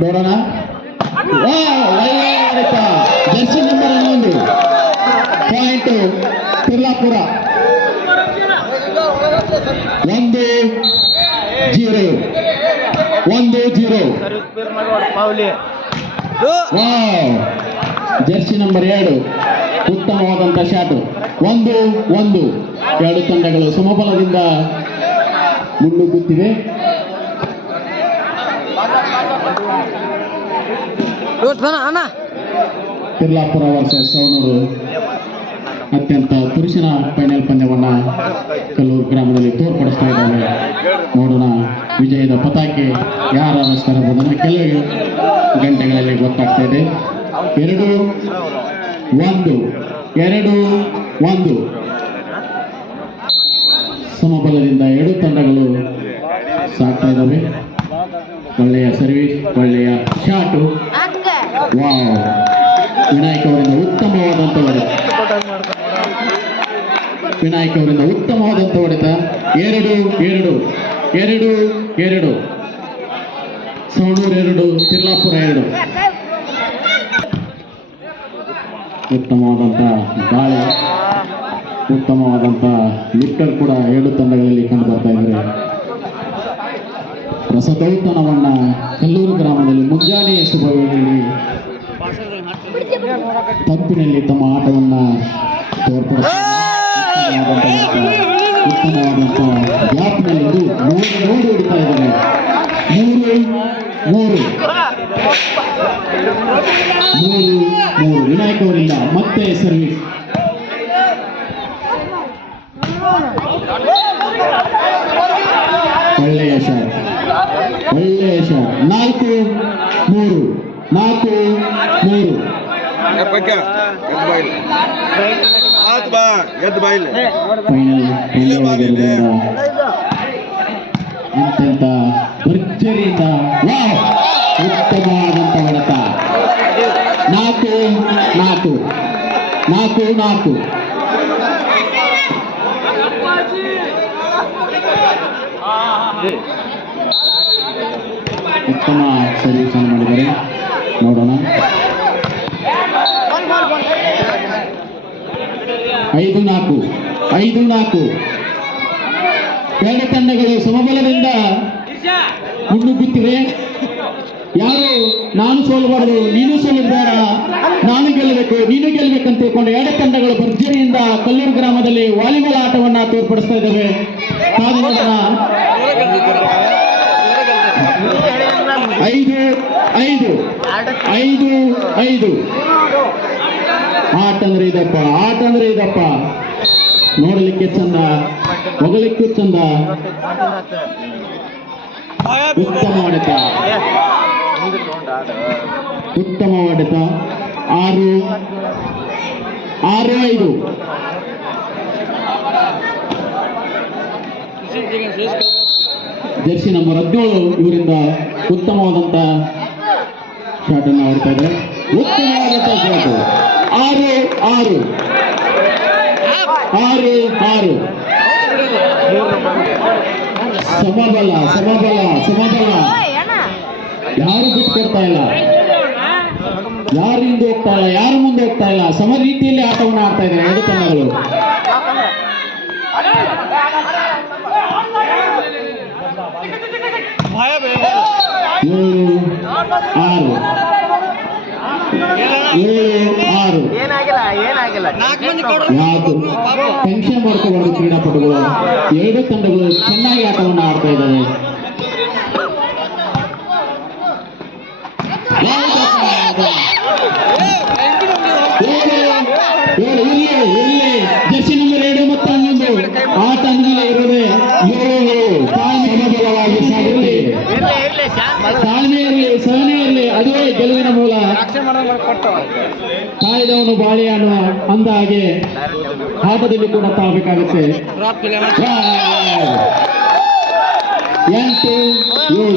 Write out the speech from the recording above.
ನೋಡೋಣ. Jersey number 11 point Tirlapura 1-0. Jersey number 2 ಉತ್ತಮವಾದಂಥ shot. 1-1. ಎರಡು ತಂಡಗಳು ಸಮಬಲದಿಂದ ಮುನ್ನುಗ್ಗುತ್ತಿವೆ. ತಿರ್ಲಾಪುರ ವರ್ಸಸ್ ಸವಣೂರು ಅತ್ಯಂತ ಪುರುಷನ ಫೈನಲ್ ಪಂದ್ಯವನ್ನ ಕಲ್ಲೂರು ಗ್ರಾಮದಲ್ಲಿ ತೋರ್ಪಡಿಸ್ತಾ ಇದ್ದಾರೆ. ನೋಡೋಣ ವಿಜಯದ ಪತಾಕೆ ಯಾರ ಅನ್ನೋದನ್ನು ಕೆಲವು ಗಂಟೆಗಳಲ್ಲಿ ಗೊತ್ತಾಗ್ತಾ ಇದೆ. 2-1 ಸಮಬಲದಿಂದ ಎರಡು ತಂಡಗಳು ಸಾಕ್ತಾ ಇದ್ದಾವೆ. ಒಳ್ಳೆಯ ಸರ್ವಿಸ್, ಒಳ್ಳೆಯ ಶಾಟು. ವಾವ್, ವಿನಾಯಕ್ ಅವರಿಂದ ಉತ್ತಮವಾದಂಥ ಹೊಡೆತ. ವಿನಾಯಕ್ ಅವರಿಂದ ಉತ್ತಮವಾದಂಥ ಹೊಡೆತ. 2-2. ಸವಣೂರು 2, ತಿರ್ಲಾಪುರ 2. ಉತ್ತಮವಾದಂಥ ಗಾಳಿ, ಉತ್ತಮವಾದಂಥ ಲಿಫ್ಟರ್ ಕೂಡ ಎರಡು ತಂಡಗಳಲ್ಲಿ ಕಂಡು ಬರ್ತಾ ಇದ್ದಾರೆ. ರಸದೌತಣವನ್ನ ಕಲ್ಲೂರು ಗ್ರಾಮದಲ್ಲಿ ಮುಂಜಾನೆಯ ಶುಭವೇಳೆಯಲ್ಲಿ ತಂಪಿನಲ್ಲಿ ತಮ್ಮ ಆಟವನ್ನ ಉತ್ತಮವಾದಂಥ ಗ್ಯಾಪ್ನಲ್ಲಿ ನೋಡಿ ಹೊಡಿತಾ ಇದ್ದಾರೆ. 3 ವಿನಾಯಕ್ ಅವರಿಂದ ಮತ್ತೆ ಸರ್ವಿಸ್. ಒಳ್ಳೆಯ ಶಾಟ್. 4-3. ಅತ್ಯಂತ ಭರ್ಜರಿಯಿಂದ ಉತ್ತಮವಾದಂಥ ಹೊಡೆತ. 4-4. ಉತ್ತಮ ಸರ್ವಿಸ್ ಅನ್ನು ಮಾಡಿದ್ದಾರೆ. ನೋಡೋಣ. 5-4. ಎರಡು ತಂಡಗಳು ಸಮಬಲದಿಂದ ಮುನ್ನುಗ್ಗುತ್ತಿವೆ. ಯಾರು ನಾನು ಸೋಲಬಾರದು, ನೀನು ಸೋಲಬೇಡ, ನಾನು ಗೆಲ್ಲಬೇಕು, ನೀನು ಗೆಲ್ಲಬೇಕಂತ ತಿಳ್ಕೊಂಡು ಎರಡು ತಂಡಗಳು ಭರ್ಜರಿಯಿಂದ ಕಲ್ಲೂರು ಗ್ರಾಮದಲ್ಲಿ ವಾಲಿಬಾಲ್ ಆಟವನ್ನ ತೋರ್ಪಡಿಸ್ತಾ ಇದ್ದಾವೆ. ಕಾದು ನೋಡೋಣ. 5-5. ಆಟ ಅಂದ್ರೆ ಇದಪ್ಪ. ನೋಡಲಿಕ್ಕೆ ಚಂದ, ಹೊಗಳಿಕ್ಕೂ ಚಂದ. ಉತ್ತಮ ಹೊಡೆತ. 6-5. ಜರ್ಸಿ ನಂಬರ್ 17 ಇವರಿಂದ ಉತ್ತಮವಾದಂಥ ಶಾಟ್ ಅನ್ನು ಹೊಡ್ತಾ ಇದ್ದಾರೆ. ಉತ್ತಮವಾದಂಥ ಶಾಟ್. 6-6. ಸಮಬಲ. ಯಾರು ಬಿಟ್ಕೊಡ್ತಾ ಇಲ್ಲ, ಯಾರು ಹಿಂದೆ ಹೋಗ್ತಾ ಇಲ್ಲ, ಯಾರು ಮುಂದೆ ಹೋಗ್ತಾ ಇಲ್ಲ. ಸಮ ರೀತಿಯಲ್ಲಿ ಆಟವನ್ನು ಆಡ್ತಾ ಇದ್ದಾರೆ ಎರಡು ತಂಡಗಳು. 7-6. ಟೆನ್ಷನ್ ಮಾಡ್ಕೋಬಾರ್ದು ಕ್ರೀಡಾಪಟುಗಳು. ಎರಡು ತಂಡಗಳು ಚೆನ್ನಾಗಿ ಆಟವನ್ನು ಆಡ್ತಾ ಇದ್ದಾವೆ. ಜರ್ಸಿ ನಂಬರ್ 2 ಮತ್ತು 11 ಆಟ ಅಂದಿಲ್ಲ ಇರೋದೇ. ಸಮಬಲವಾಗಿ ಸಾಗುತ್ತೆ. ತಾಳ್ಮೆ ಇರಲಿ, ಸಹನೆ ಇರಲಿ, ಅದುವೇ ಗೆಲುವಿನ ಮೂಲ. ಕಾಯ್ದವನು ಬಾಳೆ ಅನ್ನುವ ಅಂದ ಹಾಗೆ ಆಟದಲ್ಲಿ ಕೂಡ ತಾಗಬೇಕಾಗುತ್ತೆ. 8-7.